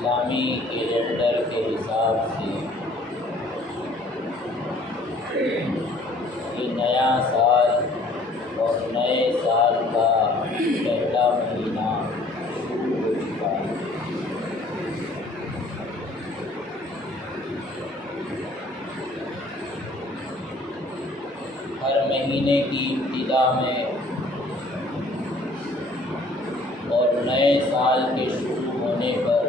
اسلامی کیلنڈر کے حساب سے یہ نیا سال اور نئے سال کا پہلا مہینہ شروع ہو چکا ہے۔ ہر مہینے کی ابتدا میں اور نئے سال کے شروع ہونے پر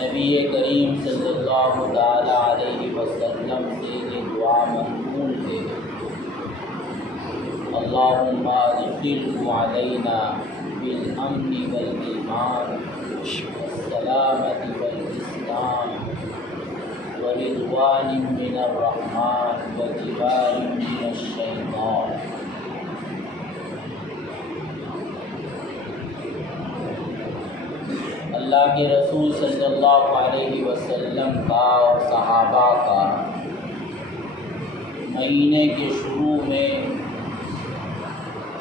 نبی کریم صلی اللہ تعالی علیہ وسلم سے یہ دعا منقول ہے: اللہم ادخلہ علینا بالامن والایمان والسلامۃ والاسلام ورضوان من الرحمن وجبار من الشیطان۔ اللہ کے رسول صلی اللہ علیہ وسلم کا اور صحابہ کا مہینے کے شروع میں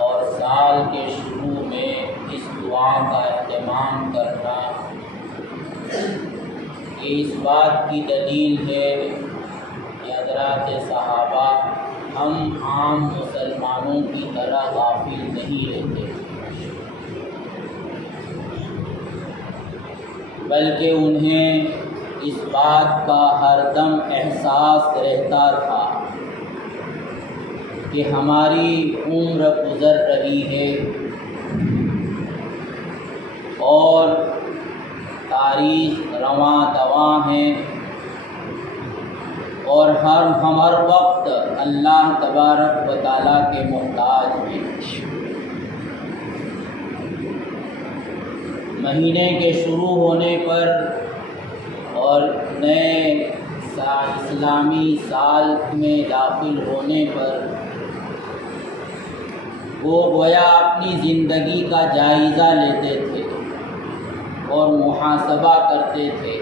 اور سال کے شروع میں اس دعا کا اہتمام کرنا یہ اس بات کی دلیل ہے کہ حضرات صحابہ ہم عام مسلمانوں کی طرح غافل نہیں رہتے، بلکہ انہیں اس بات کا ہر دم احساس رہتا تھا کہ ہماری عمر گزر رہی ہے اور تاریخ رواں دواں ہیں اور ہم ہر وقت اللہ تبارک و تعالیٰ کے محتاج ہیں۔ مہینے کے شروع ہونے پر اور نئے اسلامی سال میں داخل ہونے پر وہ گویا اپنی زندگی کا جائزہ لیتے تھے اور محاسبہ کرتے تھے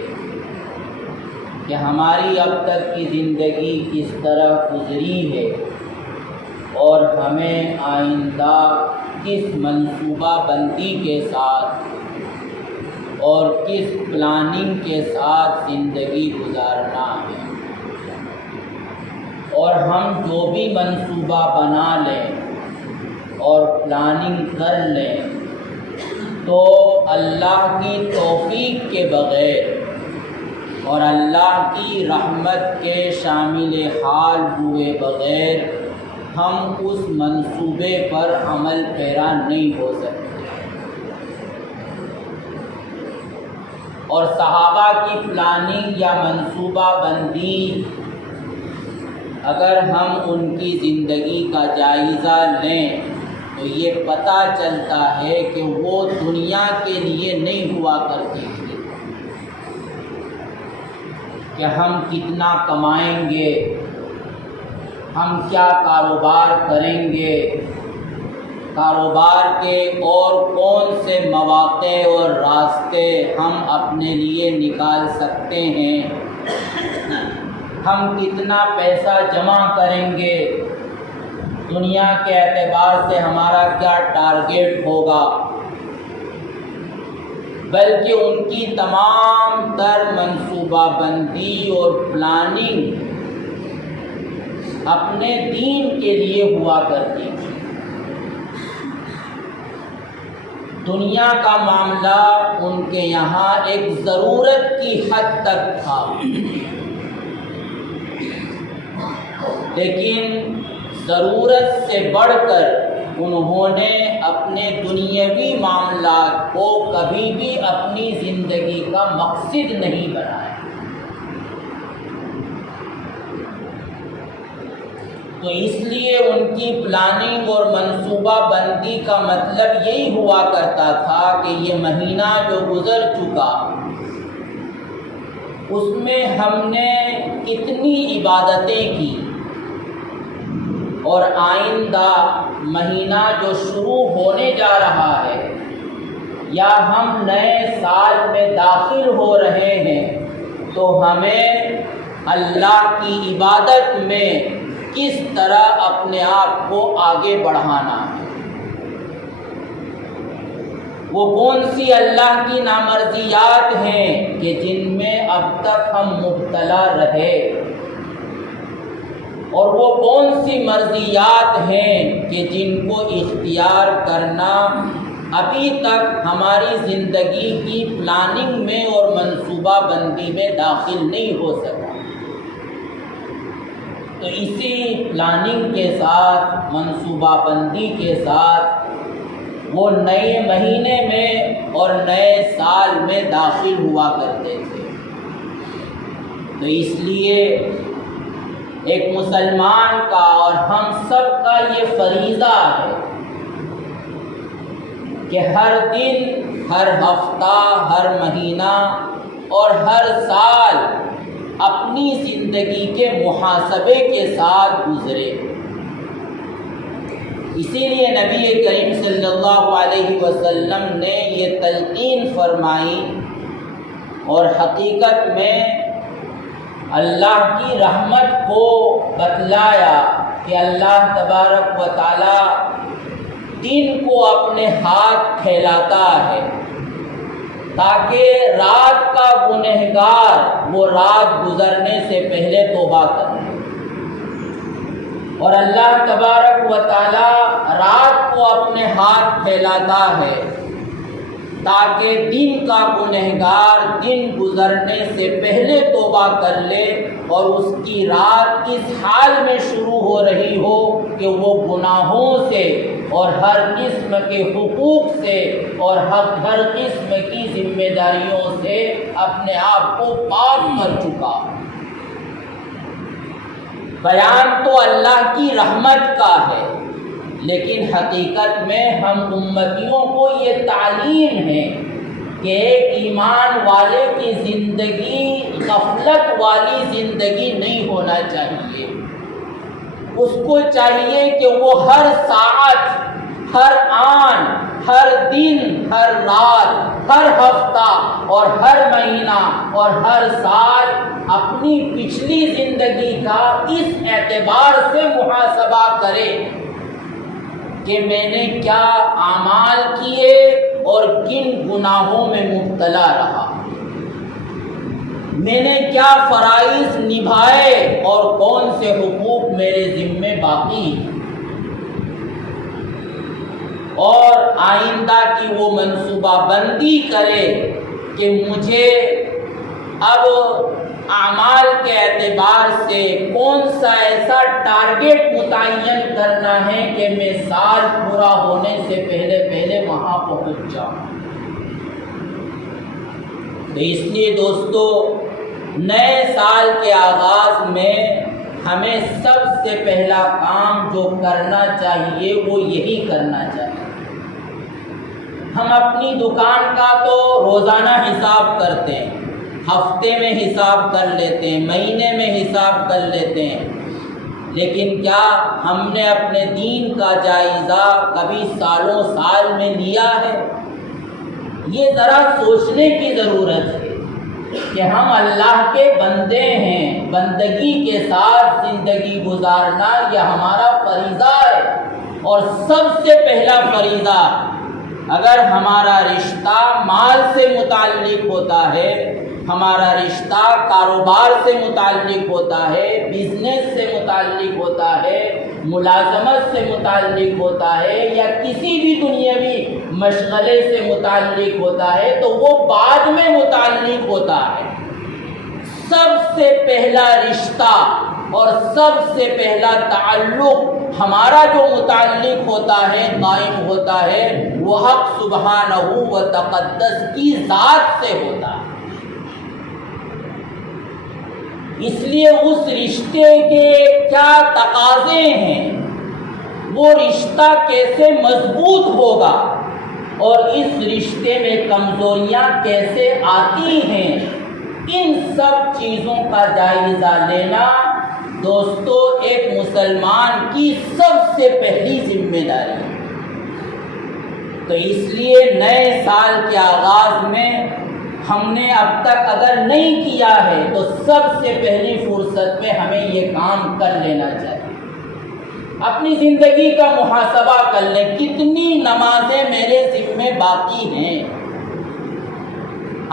کہ ہماری اب تک کی زندگی کس طرح گزری ہے اور ہمیں آئندہ کس منصوبہ بندی کے ساتھ اور کس پلاننگ کے ساتھ زندگی گزارنا ہے، اور ہم جو بھی منصوبہ بنا لیں اور پلاننگ کر لیں تو اللہ کی توفیق کے بغیر اور اللہ کی رحمت کے شامل حال ہوئے بغیر ہم اس منصوبے پر عمل پیرا نہیں ہو سکتے۔ اور صحابہ کی پلاننگ یا منصوبہ بندی اگر ہم ان کی زندگی کا جائزہ لیں تو یہ پتہ چلتا ہے کہ وہ دنیا کے لیے نہیں ہوا کرتی تھی کہ ہم کتنا کمائیں گے، ہم کیا کاروبار کریں گے، کاروبار کے اور کون سے مواقع اور راستے ہم اپنے لیے نکال سکتے ہیں، ہم کتنا پیسہ جمع کریں گے، دنیا کے اعتبار سے ہمارا کیا ٹارگیٹ ہوگا، بلکہ ان کی تمام تر منصوبہ بندی اور پلاننگ اپنے دین کے لیے ہوا کرتی تھی۔ دنیا کا معاملہ ان کے یہاں ایک ضرورت کی حد تک تھا، لیکن ضرورت سے بڑھ کر انہوں نے اپنے دنیاوی معاملات کو کبھی بھی اپنی زندگی کا مقصد نہیں بنایا۔ تو اس لیے ان کی پلاننگ اور منصوبہ بندی کا مطلب یہی ہوا کرتا تھا کہ یہ مہینہ جو گزر چکا اس میں ہم نے کتنی عبادتیں کی، اور آئندہ مہینہ جو شروع ہونے جا رہا ہے یا ہم نئے سال میں داخل ہو رہے ہیں تو ہمیں اللہ کی عبادت میں کس طرح اپنے آپ کو آگے بڑھانا ہے۔ وہ کون سی اللہ کی نامرضیات ہیں کہ جن میں اب تک ہم مبتلا رہے، اور وہ کون سی مرضیات ہیں کہ جن کو اختیار کرنا ابھی تک ہماری زندگی کی پلاننگ میں اور منصوبہ بندی میں داخل نہیں ہو سکا۔ تو اسی پلاننگ کے ساتھ، منصوبہ بندی کے ساتھ وہ نئے مہینے میں اور نئے سال میں داخل ہوا کرتے تھے۔ تو اس لیے ایک مسلمان کا اور ہم سب کا یہ فریضہ ہے کہ ہر دن، ہر ہفتہ، ہر مہینہ اور ہر سال اپنی زندگی کے محاسبے کے ساتھ گزرے۔ اسی لیے نبی کریم صلی اللہ علیہ وسلم نے یہ تلقین فرمائی اور حقیقت میں اللہ کی رحمت کو بتلایا کہ اللہ تبارک و تعالی دن کو اپنے ہاتھ پھیلاتا ہے تاکہ رات کا گنہگار وہ رات گزرنے سے پہلے توبہ کرے، اور اللہ تبارک و تعالی رات کو اپنے ہاتھ پھیلاتا ہے تاکہ دن کا گنہگار دن گزرنے سے پہلے توبہ کر لے، اور اس کی رات اس حال میں شروع ہو رہی ہو کہ وہ گناہوں سے اور ہر قسم کے حقوق سے اور ہر قسم کی ذمہ داریوں سے اپنے آپ کو پاک کر چکا۔ بیان تو اللہ کی رحمت کا ہے، لیکن حقیقت میں ہم امتیوں کو یہ تعلیم ہے کہ ایک ایمان والے کی زندگی غفلت والی زندگی نہیں ہونا چاہیے۔ اس کو چاہیے کہ وہ ہر ساعت، ہر آن، ہر دن، ہر رات، ہر ہفتہ اور ہر مہینہ اور ہر سال اپنی پچھلی زندگی کا اس اعتبار سے محاسبہ کرے کہ میں نے کیا اعمال کیے اور کن گناہوں میں مبتلا رہا، میں نے کیا فرائض نبھائے اور کون سے حقوق میرے ذمے باقی ہیں، اور آئندہ کی وہ منصوبہ بندی کرے کہ مجھے اب اعمال کے اعتبار سے کون سا ایسا ٹارگیٹ متعین کرنا ہے کہ میں سال پورا ہونے سے پہلے وہاں پہنچ جاؤں۔ تو اس لیے دوستو، نئے سال کے آغاز میں ہمیں سب سے پہلا کام جو کرنا چاہیے وہ یہی کرنا چاہیے۔ ہم اپنی دکان کا تو روزانہ حساب کرتے ہیں، ہفتے میں حساب کر لیتے ہیں، مہینے میں حساب کر لیتے ہیں، لیکن کیا ہم نے اپنے دین کا جائزہ کبھی سالوں سال میں لیا ہے؟ یہ ذرا سوچنے کی ضرورت ہے کہ ہم اللہ کے بندے ہیں، بندگی کے ساتھ زندگی گزارنا یہ ہمارا فریضہ ہے، اور سب سے پہلا فریضہ اگر ہمارا رشتہ مال سے متعلق ہوتا ہے، ہمارا رشتہ کاروبار سے متعلق ہوتا ہے، بزنس سے متعلق ہوتا ہے، ملازمت سے متعلق ہوتا ہے، یا کسی بھی دنیاوی مشغلے سے متعلق ہوتا ہے، تو وہ بعد میں متعلق ہوتا ہے۔ سب سے پہلا رشتہ اور سب سے پہلا تعلق ہمارا جو متعلق ہوتا ہے، قائم ہوتا ہے، وہ حق سبحانہ و تقدس کی ذات سے ہوتا ہے۔ اس لیے اس رشتے کے کیا تقاضے ہیں، وہ رشتہ کیسے مضبوط ہوگا، اور اس رشتے میں کمزوریاں کیسے آتی ہیں، ان سب چیزوں کا جائزہ لینا دوستو ایک مسلمان کی سب سے پہلی ذمہ داری ہے۔ تو اس لیے نئے سال کے آغاز میں ہم نے اب تک اگر نہیں کیا ہے تو سب سے پہلی فرصت میں ہمیں یہ کام کر لینا چاہیے اپنی زندگی کا محاسبہ کر لیں، کتنی نمازیں میرے ذمے باقی ہیں،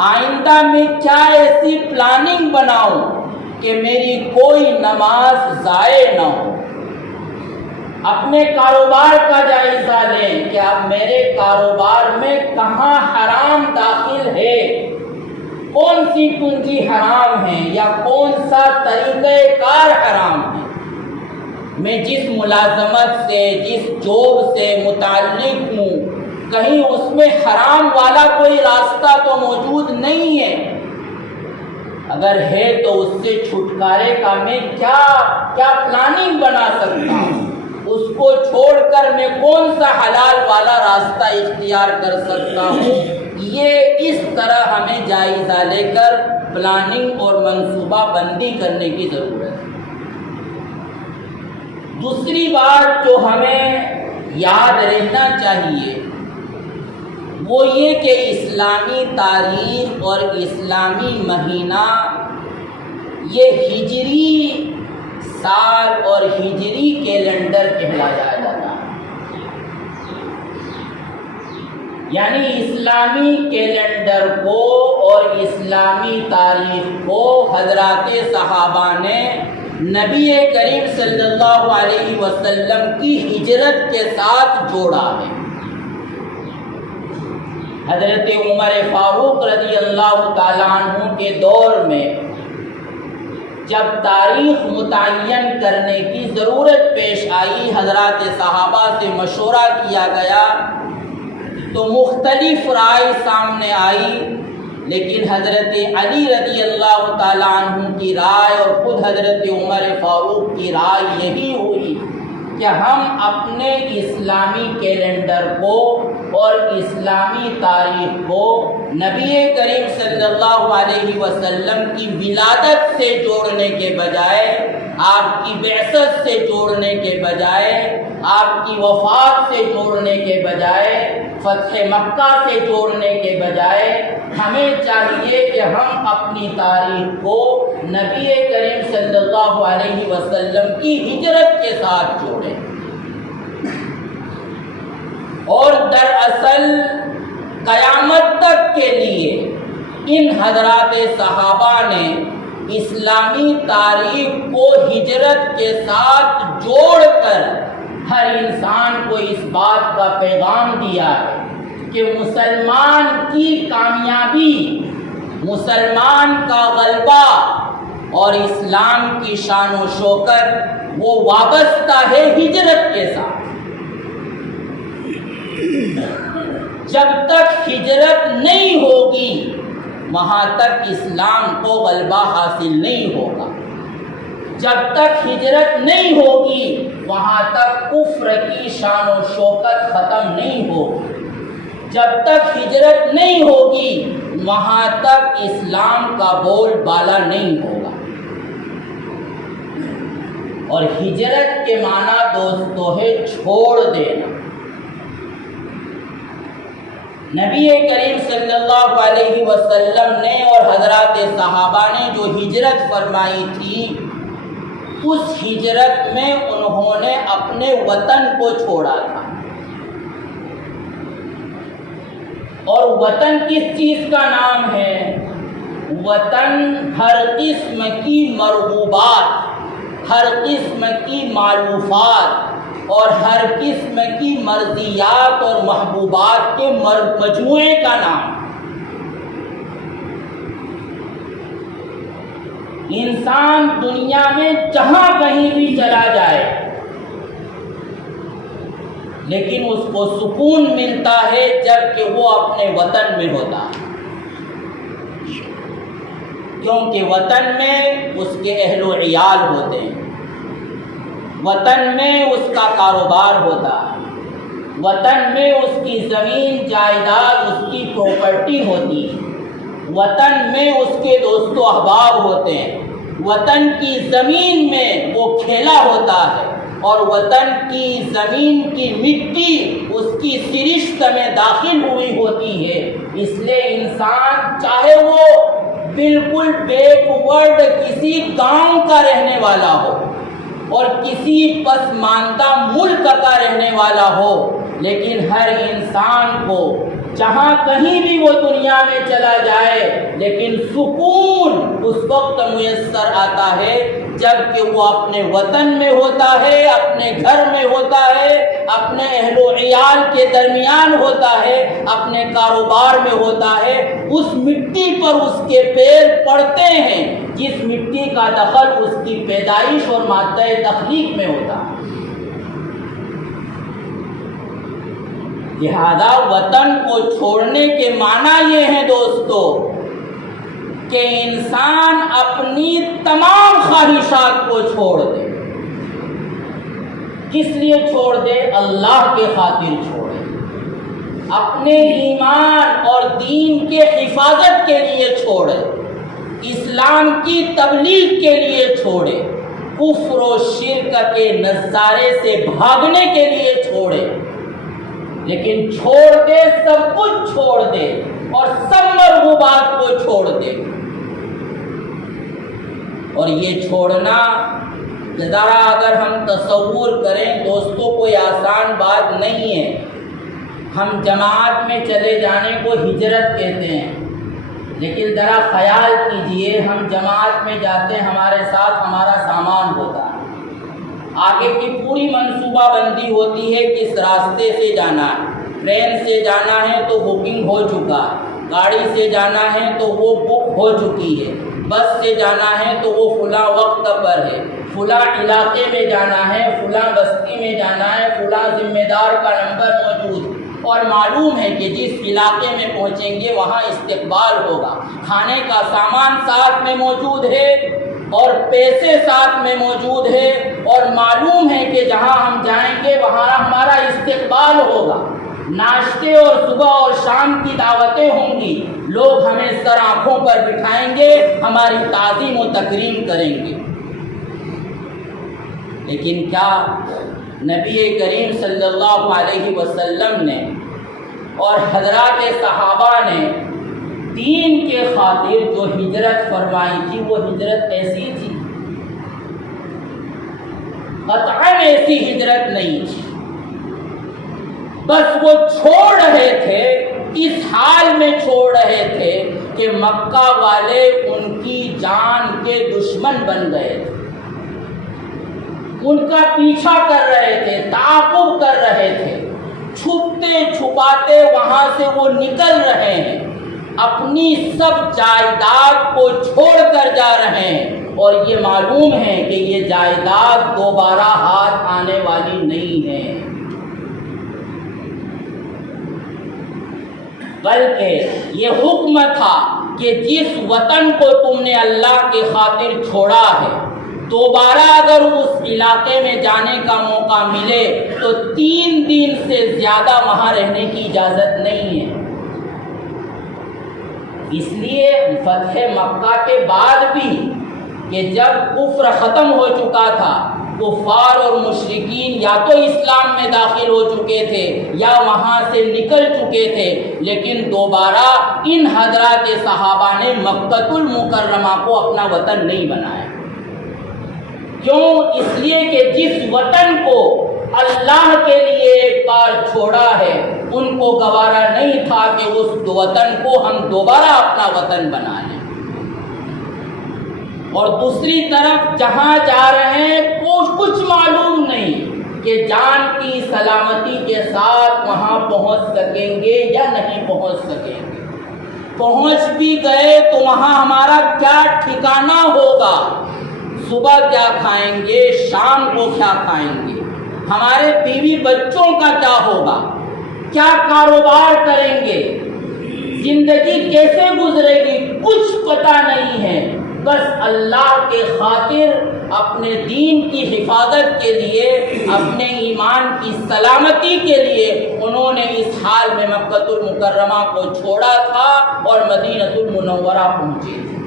آئندہ میں کیا ایسی پلاننگ بناؤں کہ میری کوئی نماز ضائع نہ ہو۔ اپنے کاروبار کا جائزہ لیں کہ اب میرے کاروبار میں کہاں حرام داخل ہے، کون سی کنجی حرام ہے یا کون سا طریقہ کار حرام ہے۔ میں جس ملازمت سے، جس جاب سے متعلق ہوں، کہیں اس میں حرام والا کوئی راستہ تو موجود نہیں ہے، اگر ہے تو اس سے چھٹکارے کا میں کیا پلاننگ بنا سکتا ہوں، اس کو چھوڑ کر میں کون سا حلال والا راستہ اختیار کر سکتا ہوں۔ یہ اس طرح ہمیں جائزہ لے کر پلاننگ اور منصوبہ بندی کرنے کی ضرورت ہے۔ دوسری بات جو ہمیں یاد رہنا چاہیے وہ یہ کہ اسلامی تاریخ اور اسلامی مہینہ یہ ہجری سال اور ہجری کیلنڈر کہلایا جاتا ہے، یعنی اسلامی کیلنڈر کو اور اسلامی تاریخ کو حضرات صحابہ نے نبی کریم صلی اللہ علیہ وسلم کی ہجرت کے ساتھ جوڑا ہے۔ حضرت عمر فاروق رضی اللہ تعالیٰ عنہ کے دور میں جب تاریخ متعین کرنے کی ضرورت پیش آئی، حضرات صحابہ سے مشورہ کیا گیا تو مختلف رائے سامنے آئی، لیکن حضرت علی رضی اللہ تعالیٰ عنہ کی رائے اور خود حضرت عمر فاروق کی رائے یہی ہوئی کہ ہم اپنے اسلامی کیلنڈر کو اور اسلامی تاریخ کو نبی کریم صلی اللہ علیہ وسلم کی ولادت سے جوڑنے کے بجائے، آپ کی بعثت سے جوڑنے کے بجائے، آپ کی وفات سے جوڑنے کے بجائے، فتح مکہ سے جوڑنے کے بجائے ہمیں چاہیے کہ ہم اپنی تاریخ کو نبی کریم صلی اللہ علیہ وسلم کی ہجرت کے ساتھ جوڑیں۔ اور دراصل قیامت تک کے لیے ان حضرات صحابہ نے اسلامی تاریخ کو ہجرت کے ساتھ جوڑ کر ہر انسان کو اس بات کا پیغام دیا ہے کہ مسلمان کی کامیابی، مسلمان کا غلبہ اور اسلام کی شان و شوکت وہ وابستہ ہے ہجرت کے ساتھ۔ جب تک ہجرت نہیں ہوگی وہاں تک اسلام کو غلبہ حاصل نہیں ہوگا، جب تک ہجرت نہیں ہوگی وہاں تک کفر کی شان و شوکت ختم نہیں ہوگی، جب تک ہجرت نہیں ہوگی وہاں تک اسلام کا بول بالا نہیں ہوگا۔ اور ہجرت کے معنی دوستو ہے چھوڑ دینا۔ نبی کریم صلی اللہ علیہ وسلم نے اور حضرات صحابہ نے جو ہجرت فرمائی تھی، اس ہجرت میں انہوں نے اپنے وطن کو چھوڑا تھا۔ اور وطن کس چیز کا نام ہے؟ وطن ہر قسم کی مرغوبات، ہر قسم کی معلوفات اور ہر قسم کی مرضیات اور محبوبات کے مجموعے کا نام۔ انسان دنیا میں جہاں کہیں بھی چلا جائے لیکن اس کو سکون ملتا ہے جب کہ وہ اپنے وطن میں ہوتا ہے، کیونکہ وطن میں اس کے اہل و عیال ہوتے ہیں، وطن میں اس کا کاروبار ہوتا ہے، وطن میں اس کی زمین جائیداد، اس کی پراپرٹی ہوتی ہے، وطن میں اس کے دوست و احباب ہوتے ہیں، وطن کی زمین میں وہ کھیلا ہوتا ہے اور وطن کی زمین کی مٹی اس کی سرشت میں داخل ہوئی ہوتی ہے۔ اس لیے انسان چاہے وہ بالکل بیک ورڈ کسی گاؤں کا رہنے والا ہو، اور کسی پسماندہ ملک کا رہنے والا ہو، لیکن ہر انسان کو جہاں کہیں بھی وہ دنیا میں چلا جائے لیکن سکون اس وقت میسر آتا ہے جب کہ وہ اپنے وطن میں ہوتا ہے، اپنے گھر میں ہوتا ہے، اپنے اہل و عیال کے درمیان ہوتا ہے، اپنے کاروبار میں ہوتا ہے، اس مٹی پر اس کے پیر پڑتے ہیں جس مٹی کا دخل اس کی پیدائش اور مادہ تخلیق میں ہوتا ہے۔ لہذا وطن کو چھوڑنے کے معنی یہ ہے دوستو کہ انسان اپنی تمام خواہشات کو چھوڑ دے۔ کس لیے چھوڑ دے؟ اللہ کے خاطر چھوڑے، اپنے ایمان اور دین کے حفاظت کے لیے چھوڑے، اسلام کی تبلیغ کے لیے چھوڑے، کفر و شرک کے نظارے سے بھاگنے کے لیے چھوڑے۔ لیکن چھوڑ دے، سب کچھ چھوڑ دے اور سب مرغوبات کو چھوڑ دے۔ اور یہ چھوڑنا ذرا اگر ہم تصور کریں دوستوں کوئی آسان بات نہیں ہے۔ ہم جماعت میں چلے جانے کو ہجرت کہتے ہیں، لیکن ذرا خیال کیجئے ہم جماعت میں جاتے ہیں، ہمارے ساتھ ہمارا سامان ہوتا ہے، آگے کی پوری منصوبہ بندی ہوتی ہے کس راستے سے جانا ہے، ٹرین سے جانا ہے تو بکنگ ہو چکا ہے، گاڑی سے جانا ہے تو وہ بک ہو چکی ہے، بس سے جانا ہے تو وہ فلاں وقت پر ہے، فلاں علاقے میں جانا ہے، فلاں بستی میں جانا ہے، فلاں ذمہ دار کا نمبر موجود، اور معلوم ہے کہ جس علاقے میں پہنچیں گے وہاں استقبال ہوگا، کھانے کا سامان ساتھ میں موجود ہے اور پیسے ساتھ میں موجود ہے، اور معلوم ہے کہ جہاں ہم جائیں گے وہاں ہمارا استقبال ہوگا، ناشتے اور صبح اور شام کی دعوتیں ہوں گی، لوگ ہمیں سر آنکھوں پر بٹھائیں گے، ہماری تعظیم و تکریم کریں گے۔ لیکن کیا نبی کریم صلی اللہ علیہ وسلم نے اور حضرات صحابہ نے دین کے خاطر جو ہجرت فرمائی تھی وہ ہجرت ایسی تھی؟ قطعاً ایسی ہجرت نہیں تھی، بس وہ چھوڑ رہے تھے، اس حال میں چھوڑ رہے تھے کہ مکہ والے ان کی جان کے دشمن بن گئے تھے، ان کا پیچھا کر رہے تھے، تعاقب کر رہے تھے، چھپتے چھپاتے وہاں سے وہ نکل رہے ہیں، اپنی سب جائیداد کو چھوڑ کر جا رہے ہیں، اور یہ معلوم ہے کہ یہ جائیداد دوبارہ ہاتھ آنے والی نہیں ہے، بلکہ یہ حکم تھا کہ جس وطن کو تم نے اللہ کے خاطر چھوڑا ہے دوبارہ اگر اس علاقے میں جانے کا موقع ملے تو 3 دن سے زیادہ وہاں رہنے کی اجازت نہیں ہے۔ اس لیے فتح مکہ کے بعد بھی کہ جب کفر ختم ہو چکا تھا، کفار اور مشرکین یا تو اسلام میں داخل ہو چکے تھے یا وہاں سے نکل چکے تھے، لیکن دوبارہ ان حضرات صحابہ نے مکہ المکرمہ کو اپنا وطن نہیں بنایا۔ کیوں؟ اس لیے کہ جس وطن کو اللہ کے لیے ایک بار چھوڑا ہے ان کو گوارا نہیں تھا کہ اس وطن کو ہم دوبارہ اپنا وطن بنا لیں، اور دوسری طرف جہاں جا رہے ہیں کچھ معلوم نہیں کہ جان کی سلامتی کے ساتھ وہاں پہنچ سکیں گے یا نہیں پہنچ سکیں گے، پہنچ بھی گئے تو وہاں ہمارا کیا ٹھکانہ ہوگا، صبح کیا کھائیں گے، شام کو کیا کھائیں گے، ہمارے بیوی بچوں کا کیا ہوگا، کیا کاروبار کریں گے، زندگی کیسے گزرے گی، کچھ پتہ نہیں ہے۔ بس اللہ کے خاطر اپنے دین کی حفاظت کے لیے، اپنے ایمان کی سلامتی کے لیے انہوں نے اس حال میں مکہ المکرمہ کو چھوڑا تھا اور مدینہ المنورہ پہنچے تھے۔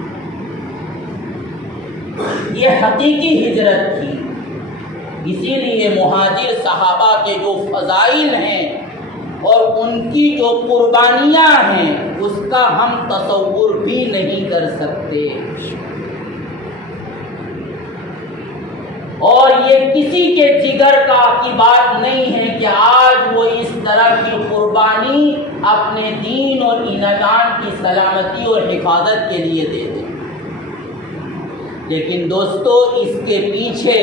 یہ حقیقی ہجرت تھی۔ اسی لیے مہاجر صحابہ کے جو فضائل ہیں اور ان کی جو قربانیاں ہیں اس کا ہم تصور بھی نہیں کر سکتے۔ اور یہ کسی کے جگر کی بات نہیں ہے کہ آج وہ اس طرح کی قربانی اپنے دین اور ایمان کی سلامتی اور حفاظت کے لیے دے دیں۔ لیکن دوستو، اس کے پیچھے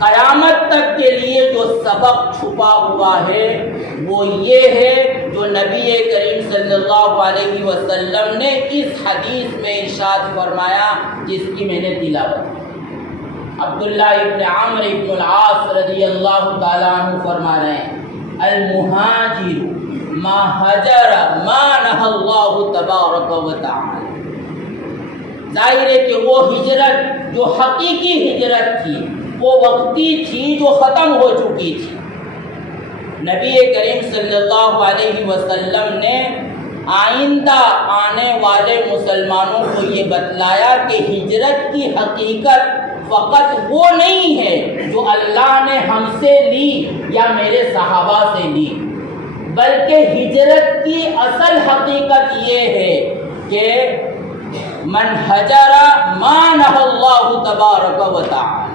قیامت تک کے لیے جو سبق چھپا ہوا ہے وہ یہ ہے جو نبی کریم صلی اللہ علیہ وسلم نے اس حدیث میں ارشاد فرمایا، جس کی میں نے تلاوت کی۔ عبداللہ ابن عمرو ابن العاص رضی اللہ تعالیٰ عنہ فرما رہے ہیں، المہاجر ما ہجر ما نہى اللہ تبارک و تعالی۔ ظاہر ہے کہ وہ ہجرت جو حقیقی ہجرت تھی وہ وقتی تھی جو ختم ہو چکی تھی۔ نبی کریم صلی اللہ علیہ وسلم نے آئندہ آنے والے مسلمانوں کو یہ بتلایا کہ ہجرت کی حقیقت فقط وہ نہیں ہے جو اللہ نے ہم سے لی یا میرے صحابہ سے لی، بلکہ ہجرت کی اصل حقیقت یہ ہے کہ من حجر ما نہى اللہ تبارک و تعالی،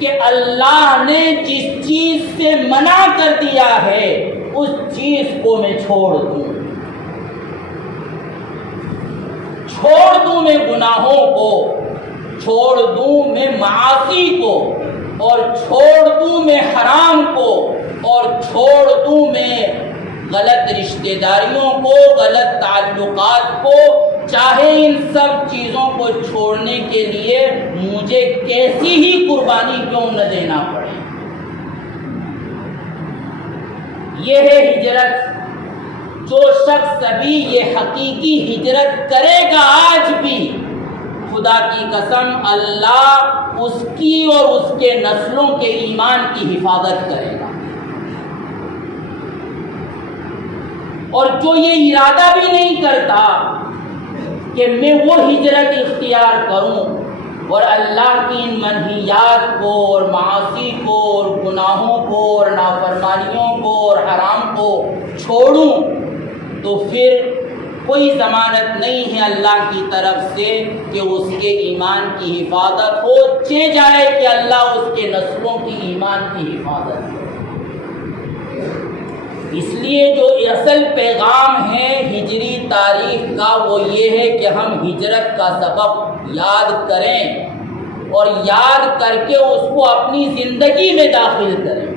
کہ اللہ نے جس چیز سے منع کر دیا ہے اس چیز کو میں چھوڑ دوں میں گناہوں کو، چھوڑ دوں میں معاصی کو، اور چھوڑ دوں میں حرام کو، اور چھوڑ دوں میں غلط رشتہ داریوں کو، غلط تعلقات کو، چاہے ان سب چیزوں کو چھوڑنے کے لیے مجھے کیسی ہی قربانی کیوں نہ دینا پڑے۔ یہ ہے ہجرت۔ جو شخص ابھی یہ حقیقی ہجرت کرے گا آج بھی، خدا کی قسم اللہ اس کی اور اس کے نسلوں کے ایمان کی حفاظت کرے گا۔ اور جو یہ ارادہ بھی نہیں کرتا کہ میں وہ ہجرت اختیار کروں اور اللہ کی ان منہیات کو اور معاصی کو اور گناہوں کو اور نافرمانیوں کو اور حرام کو چھوڑوں، تو پھر کوئی ضمانت نہیں ہے اللہ کی طرف سے کہ اس کے ایمان کی حفاظت ہو، چہ جائے کہ اللہ اس کے نسلوں کی ایمان کی حفاظت ہو۔ اس لیے جو اصل پیغام ہے ہجری تاریخ کا وہ یہ ہے کہ ہم ہجرت کا سبب یاد کریں اور یاد کر کے اس کو اپنی زندگی میں داخل کریں،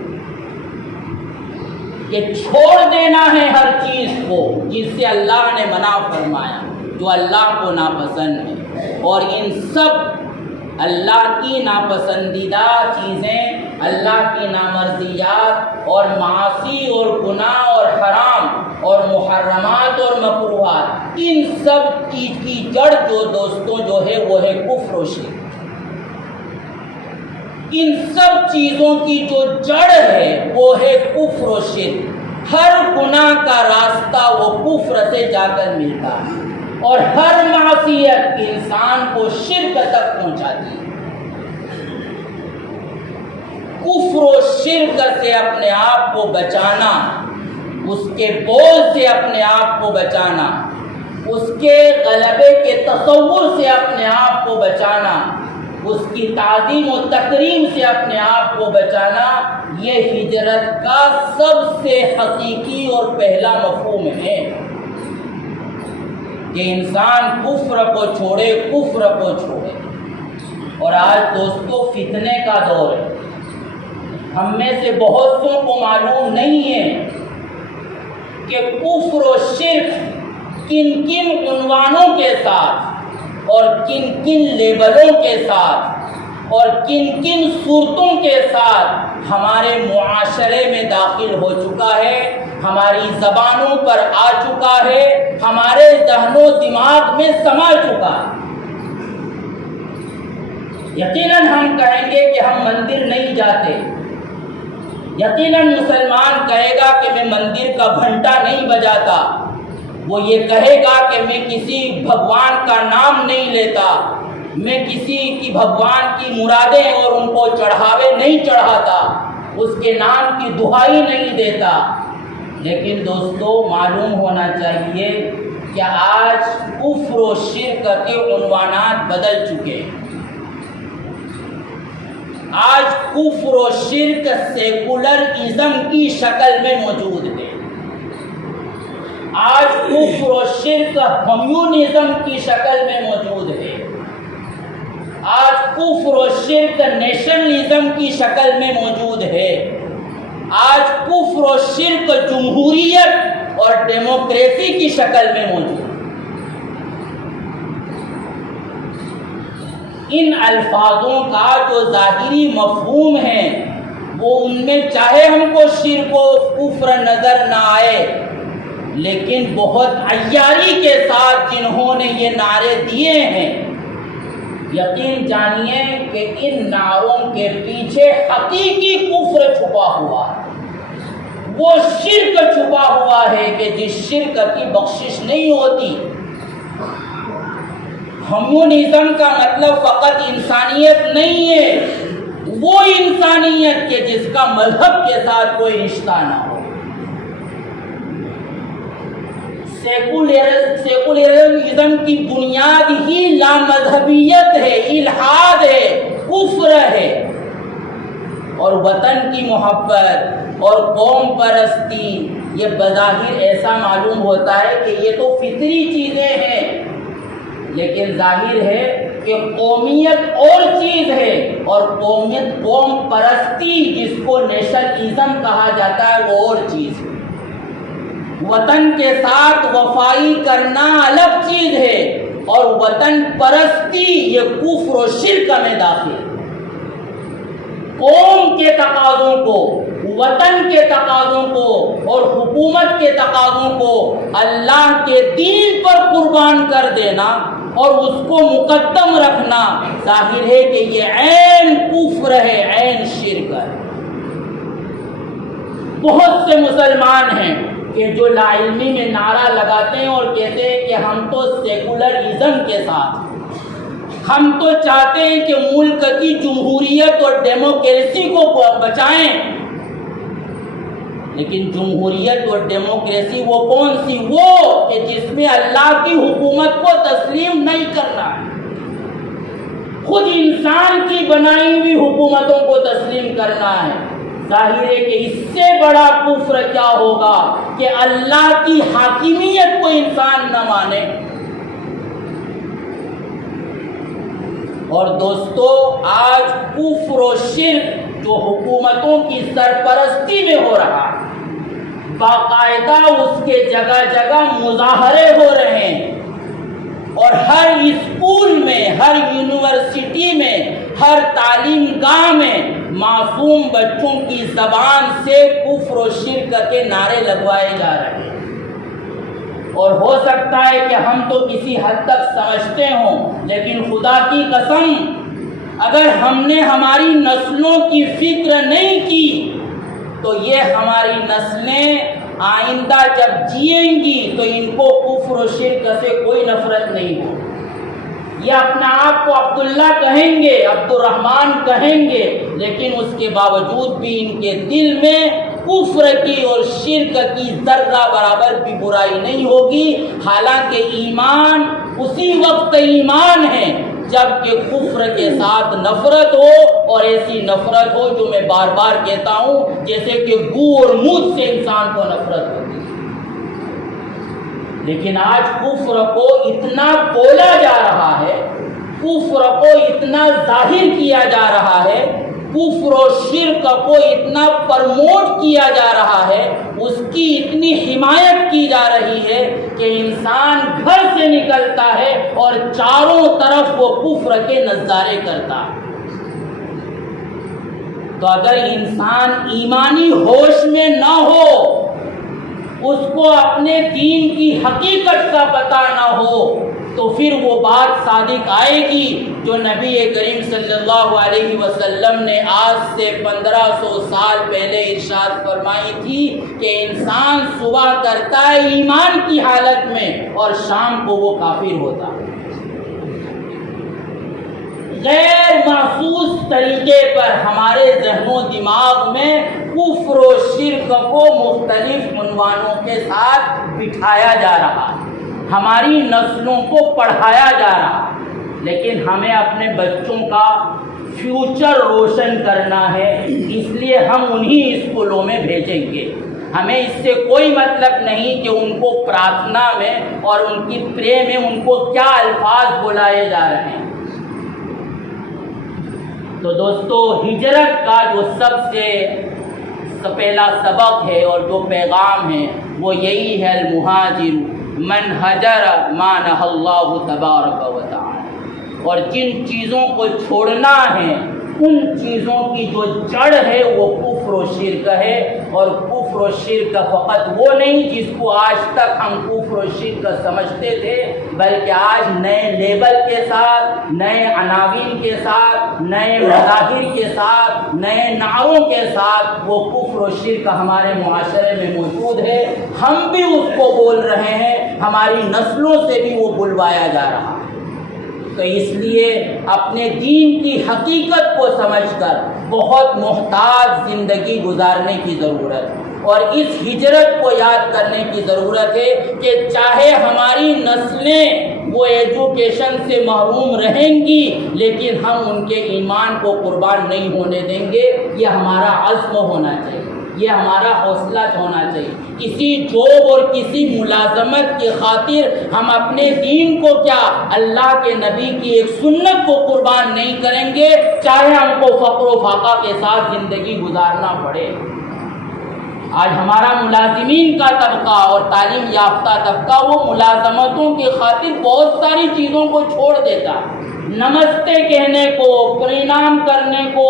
کہ چھوڑ دینا ہے ہر چیز کو جس سے اللہ نے منع فرمایا، جو اللہ کو ناپسند ہے، اور ان سب اللہ کی ناپسندیدہ چیزیں، اللہ کی نامرضیات اور معاصی اور گناہ اور حرام اور محرمات اور مکروہات، ان سب چیز کی جڑ جو دوستوں جو ہے وہ ہے کفر و شرک۔ ان سب چیزوں کی جو جڑ ہے وہ ہے کفر و شرک۔ ہر گناہ کا راستہ وہ کفر سے جا کر ملتا ہے، اور ہر معصیت انسان کو شرک تک پہنچاتی ہے۔ کفر و شرک سے اپنے آپ کو بچانا، اس کے بوجھ سے اپنے آپ کو بچانا، اس کے غلبے کے تصور سے اپنے آپ کو بچانا، اس کی تعظیم و تکریم سے اپنے آپ کو بچانا، یہ ہجرت کا سب سے حقیقی اور پہلا مفہوم ہے کہ انسان کفر کو چھوڑے، کفر کو چھوڑے۔ اور آج دوستو فتنے کا دور ہے، ہم میں سے بہت سو کو معلوم نہیں ہے کہ کفر و شرک کن کن عنوانوں کے ساتھ اور کن کن لیبلوں کے ساتھ اور کن کن صورتوں کے ساتھ ہمارے معاشرے میں داخل ہو چکا ہے، ہماری زبانوں پر آ چکا ہے، ہمارے ذہن و دماغ میں سما چکا ہے۔ یقیناً ہم کہیں گے کہ ہم مندر نہیں جاتے، یقیناً مسلمان کہے گا کہ میں مندر کا گھنٹا نہیں بجاتا، وہ یہ کہے گا کہ میں کسی بھگوان کا نام نہیں لیتا، میں کسی کی بھگوان کی مرادیں اور ان کو چڑھاوے نہیں چڑھاتا، اس کے نام کی دہائی نہیں دیتا۔ لیکن دوستو معلوم ہونا چاہیے کہ آج کفر و شرک کے عنوانات بدل چکے ہیں۔ آج کفر و شرک سیکولرازم کی شکل میں موجود ہے، آج کفر و شرک کمیونزم کی شکل میں موجود ہے، آج کفر و شرک نیشنلزم کی شکل میں موجود ہے، آج کفر و شرک جمہوریت اور ڈیموکریسی کی شکل میں موجود ہے۔ ان الفاظوں کا جو ظاہری مفہوم ہے وہ ان میں چاہے ہم کو شرک و کفر نظر نہ آئے، لیکن بہت عیاری کے ساتھ جنہوں نے یہ نعرے دیے ہیں، یقین جانیے کہ ان نعروں کے پیچھے حقیقی کفر چھپا ہوا ہے، وہ شرک چھپا ہوا ہے کہ جس شرک کی بخشش نہیں ہوتی۔ کمیونزم کا مطلب فقط انسانیت نہیں ہے، وہ انسانیت کہ جس کا مذہب کے ساتھ کوئی رشتہ نہ ہو۔ سیکولرزم کی بنیاد ہی لامذہبیت ہے، الحاد ہے، کفر ہے، اور وطن کی محبت اور قوم پرستی یہ بظاہر ایسا معلوم ہوتا ہے کہ یہ تو فطری چیزیں ہیں، لیکن ظاہر ہے کہ قومیت اور چیز ہے، اور قومیت قوم پرستی جس کو نیشنلزم کہا جاتا ہے وہ اور چیز ہے۔ وطن کے ساتھ وفائی کرنا الگ چیز ہے، اور وطن پرستی یہ کفر و شرک میں داخل ہے۔ قوم کے تقاضوں کو، وطن کے تقاضوں کو اور حکومت کے تقاضوں کو اللہ کے دین پر قربان کر دینا اور اس کو مقدم رکھنا ظاہر ہے کہ یہ عین کفر ہے، عین شرک ہے۔ بہت سے مسلمان ہیں کہ جو لا علمی میں نعرہ لگاتے ہیں اور کہتے ہیں کہ ہم تو سیکولرازم کے ساتھ، ہم تو چاہتے ہیں کہ ملک کی جمہوریت اور ڈیموکریسی کو بچائیں، لیکن جمہوریت اور ڈیموکریسی وہ کون سی؟ وہ کہ جس میں اللہ کی حکومت کو تسلیم نہیں کرنا ہے، خود انسان کی بنائی ہوئی حکومتوں کو تسلیم کرنا ہے۔ ظاہر ہے کہ اس سے بڑا کفر کیا ہوگا کہ اللہ کی حاکمیت کو انسان نہ مانے۔ اور دوستو، آج کفر و شرک جو حکومتوں کی سرپرستی میں ہو رہا ہے، باقاعدہ اس کے جگہ جگہ مظاہرے ہو رہے ہیں، اور ہر اسکول میں، ہر یونیورسٹی میں، ہر تعلیم گاہ میں معصوم بچوں کی زبان سے کفر و شرک کے نعرے لگوائے جا رہے ہیں۔ اور ہو سکتا ہے کہ ہم تو کسی حد تک سمجھتے ہوں، لیکن خدا کی قسم اگر ہم نے ہماری نسلوں کی فکر نہیں کی تو یہ ہماری نسلیں آئندہ جب جئیں گی تو ان کو کفر و شرک سے کوئی نفرت نہیں ہو۔ یہ اپنا آپ کو عبداللہ کہیں گے، عبد الرحمن کہیں گے، لیکن اس کے باوجود بھی ان کے دل میں کفر کی اور شرک کی ذرہ برابر بھی برائی نہیں ہوگی، حالانکہ ایمان اسی وقت ایمان ہے جب کہ کفر کے ساتھ نفرت ہو، اور ایسی نفرت ہو جو میں بار بار کہتا ہوں جیسے کہ گو اور مود سے انسان کو نفرت ہوتی ہے۔ لیکن آج کفر کو اتنا بولا جا رہا ہے، کفر کو اتنا ظاہر کیا جا رہا ہے، کفر و شرک کو اتنا پرموٹ کیا جا رہا ہے، اس کی اتنی حمایت کی جا رہی ہے کہ انسان گھر سے نکلتا ہے اور چاروں طرف وہ کفر کے نظارے کرتا ہے۔ تو اگر انسان ایمانی ہوش میں نہ ہو، اس کو اپنے دین کی حقیقت کا پتہ نہ ہو، تو پھر وہ بات صادق آئے گی جو نبی کریم صلی اللہ علیہ وسلم نے آج سے 1500 سال پہلے ارشاد فرمائی تھی کہ انسان صبح کرتا ہے ایمان کی حالت میں اور شام کو وہ کافر ہوتا ہے۔ غیر محسوس طریقے پر ہمارے ذہن و دماغ میں کفر و شرک کو مختلف عنوانوں کے ساتھ بٹھایا جا رہا ہے، ہماری نسلوں کو پڑھایا جا رہا ہے، لیکن ہمیں اپنے بچوں کا فیوچر روشن کرنا ہے، اس لیے ہم انہی اسکولوں میں بھیجیں گے۔ ہمیں اس سے کوئی مطلب نہیں کہ ان کو پرارتھنا میں اور ان کی پرے میں ان کو کیا الفاظ بلائے جا رہے ہیں۔ تو دوستو، ہجرت کا جو سب سے پہلا سبق ہے اور جو پیغام ہے وہ یہی ہے، المہاجر من حجر ما نہی اللہ تبارک و تعالی۔ اور جن چیزوں کو چھوڑنا ہے ان چیزوں کی جو جڑ ہے وہ کفر و شرک ہے، اور کفر و شرک فقط وہ نہیں جس کو آج تک ہم کفر و شرک سمجھتے تھے، بلکہ آج نئے لیبل کے ساتھ، نئے عناوین کے ساتھ، نئے مظاہر کے ساتھ، نئے نعروں کے ساتھ وہ کفر و شرک ہمارے معاشرے میں موجود ہے۔ ہم بھی اس کو بول رہے ہیں، ہماری نسلوں سے بھی وہ بلوایا جا رہا ہے۔ تو اس لیے اپنے دین کی حقیقت کو سمجھ کر بہت محتاط زندگی گزارنے کی ضرورت ہے، اور اس ہجرت کو یاد کرنے کی ضرورت ہے کہ چاہے ہماری نسلیں وہ ایجوکیشن سے محروم رہیں گی، لیکن ہم ان کے ایمان کو قربان نہیں ہونے دیں گے۔ یہ ہمارا عزم ہونا چاہیے، یہ ہمارا حوصلہ ہونا چاہیے۔ کسی جاب اور کسی ملازمت کی خاطر ہم اپنے دین کو کیا، اللہ کے نبی کی ایک سنت کو قربان نہیں کریں گے، چاہے ہم کو فقر و فاقہ کے ساتھ زندگی گزارنا پڑے۔ آج ہمارا ملازمین کا طبقہ اور تعلیم یافتہ طبقہ وہ ملازمتوں کی خاطر بہت ساری چیزوں کو چھوڑ دیتا ہے۔ نمستے کہنے کو، پرینام کرنے کو،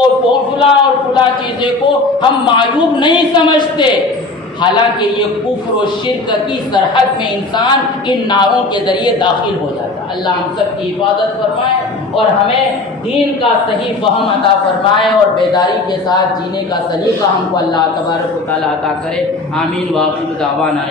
فلاں اور فلاں چیزیں کو ہم معیوب نہیں سمجھتے، حالانکہ یہ کفر و شرک کی سرحد میں انسان ان نعروں کے ذریعے داخل ہو جاتا ہے۔ اللہ ہم سب کی حفاظت فرمائے اور ہمیں دین کا صحیح فہم عطا فرمائے، اور بیداری کے ساتھ جینے کا سلیقہ ہم کو اللہ تبارک و تعالیٰ عطا کرے۔ آمین۔ وآخر دعوانا